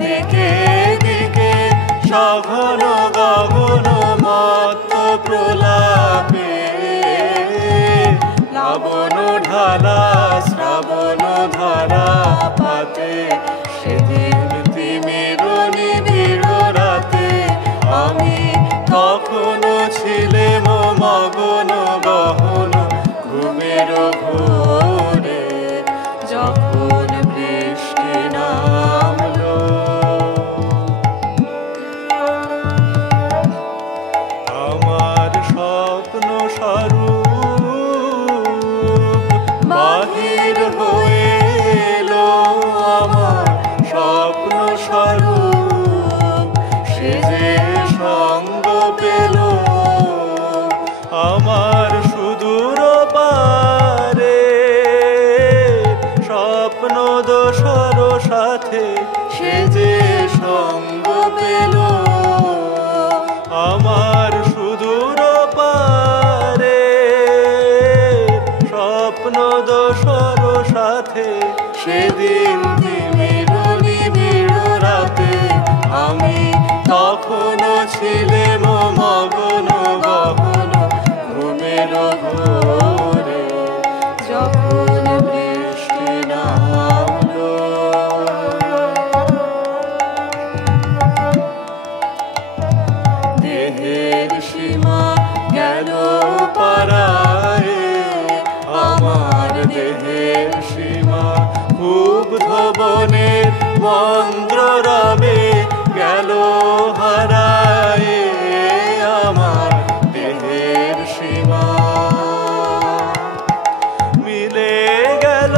দিকে দিকে সঘন গগন মত্ত প্রলাপে লাবণ ঢালা শ্রাবণ ধারা পাতে সেদিন তিমির নিবিড় রাতে আমি তখনো ছিলেম মগন গহন ঘুমের ঘোরে যখন বৃষ্টি নামলো। আমার স্বপ্ন স্বরূপ বাহির হয়ে এলো, আমার স্বপ্ন স্বরূপ সে যে সঙ্গ পেল আমার সুদূর পারে স্বপ্ন দোসর সাথে সে যে সঙ্গ পেল আমার সুদূর পারে স্বপ্ন দোসর সাথে সেদিন তিমির নিবিড় রাতে আমি তখনো ছিলেম মগন গহন ঘুমের ঘোরে যখন বৃষ্টি নামলো। দেহের সীমা গেল পারায়, আমার দেহের সীমা ক্ষুব্ধ বনের মন্দ্র রবে গেল হারায়, আমার দেহের সীমা মিলে গেল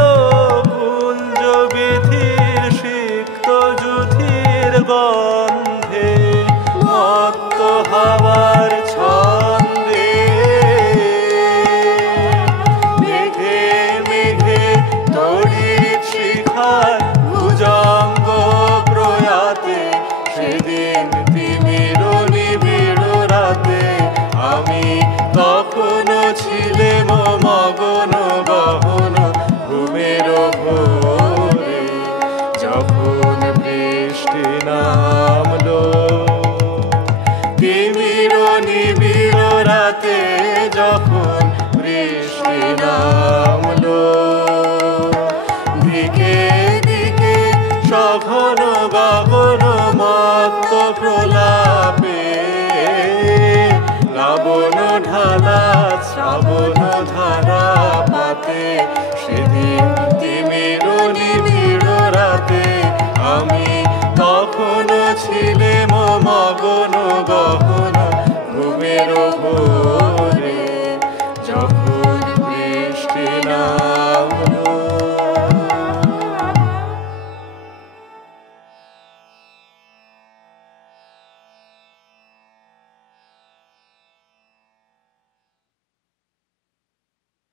কুঞ্জ বিধির সিক্ত যুথির গন্ধে মত্ত হাওয়ার ছন্দে মেঘে মেঘে তড়িৎ শিখার ভুজঙ্গ প্রয়াতে সেদিন তিমির নিবিড় রাতে আমি তখনো ছিলেম মগন গহন ঘুমের ঘোরে যখন বৃষ্টি নামলো। তিমির নিবিড় রাতে যখন বৃষ্টি নামলো, দিকে দিকে সঘন গগন মত্ত প্রলাপে লাবণ ঢালা শ্রাবণ ধারা পাতে সেদিন